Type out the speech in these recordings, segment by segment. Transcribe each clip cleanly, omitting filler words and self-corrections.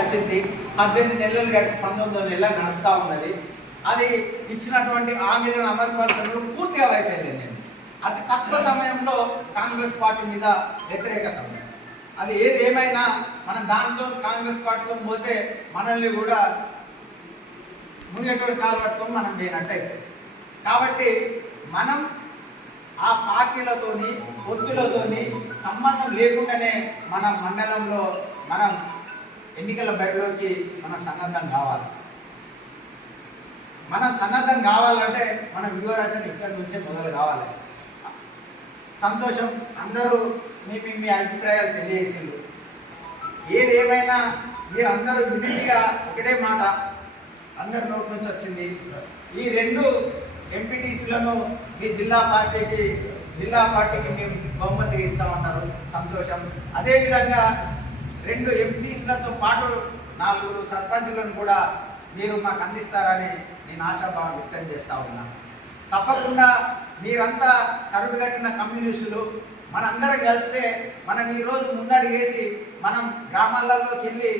వచ్చింది 18 నెలలు గడిచి 19వ నెల నడుస్తూ ఉన్నది. అది ఇచ్చినటువంటి హామీలను అమలుపరచడంలో పూర్తిగా వైఫల్యం. అతి తక్కువ సమయంలో కాంగ్రెస్ పార్టీ మీద వ్యతిరేకత ఉంది. అది ఏదేమైనా మనం దాంతో కాంగ్రెస్ పార్టీతో పోతే మనల్ని కూడా మునిగేటువంటి కాలు పట్టుకొని మనం పోయినట్టయితే, కాబట్టి మనం ఆ పార్టీలతోని పొత్తులతోని సంబంధం లేకుండానే మన మండలంలో మనం ఎన్నికల బరిలోకి మనం సన్నద్ధం కావాలి. మనం సన్నద్ధం కావాలంటే మన వ్యూహరచన ఇక్కడి నుంచే మొదలు కావాలి. సంతోషం, అందరూ మీ అభిప్రాయాలు తెలియజేసిండ్రు. ఏదేమైనా మీరందరూ యూనిట్గా ఒకటే మాట అందరి నోటి నుంచి వచ్చింది. ఈ 2 ఎంపీటీసీలను మీ జిల్లా పార్టీకి మేము బహుమతి ఇస్తామన్నారు. సంతోషం. అదేవిధంగా 2 ఎంపీటీసీలతో పాటు 4 సర్పంచులను కూడా మీరు మాకు అందిస్తారని నేను ఆశాభావం వ్యక్తం చేస్తూ ఉన్నాను. తప్పకుండా మీరంతా కరుడు కట్టిన కమ్యూనిస్టులు, మనందరం కలిస్తే మనం ఈరోజు ముందడుగేసి మనం గ్రామాలలోకి వెళ్ళి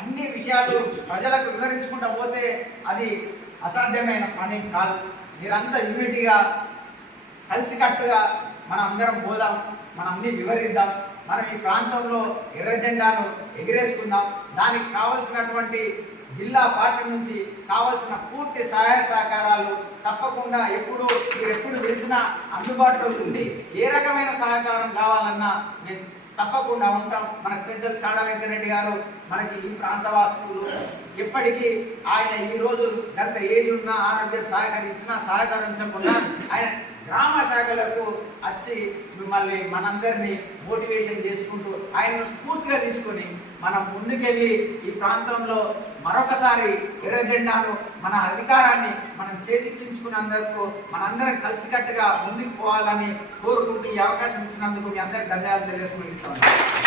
అన్ని విషయాలు ప్రజలకు వివరించుకుంటూ పోతే అది అసాధ్యమైన పని కాదు. మీరంతా యూనిటీగా కలిసికట్టుగా మనం అందరం పోదాం, మనం అన్ని వివరిద్దాం. మనం ఈ ప్రాంతంలో ఎర్ర జెండాను ఎగిరేసుకుందాం. దానికి కావలసినటువంటి జిల్లా పార్టీ నుంచి కావలసిన పూర్తి సహాయ సహకారాలు తప్పకుండా మీరు ఎప్పుడు పిలిచినా అందుబాటులో ఉంది. ఏ రకమైన సహకారం కావాలన్నా మేము తప్పకుండా ఉంటాం. మనకు పెద్దలు చాడా వెంకరెడ్డి గారు మనకి ఈ ప్రాంత వాస్తువులు ఎప్పటికీ ఆయన ఈరోజు గత ఏజ్ ఉన్నా ఆరోగ్యం సహకరించకుండా ఆయన గ్రామ శాఖలకు వచ్చి మిమ్మల్ని మనందరినీ మోటివేషన్ చేసుకుంటూ ఆయనను స్ఫూర్తిగా తీసుకొని మనం ముందుకెళ్ళి ఈ ప్రాంతంలో మరొకసారి ఎర్ర జెండాను మన అధికారాన్ని మనం చేజిక్కించుకున్నందుకు మనందరం కలిసికట్టుగా ముందుకు పోవాలని కోరుకుంటూ ఈ అవకాశం ఇచ్చినందుకు మీ అందరికీ ధన్యవాదాలు తెలియజేసుకుంటూ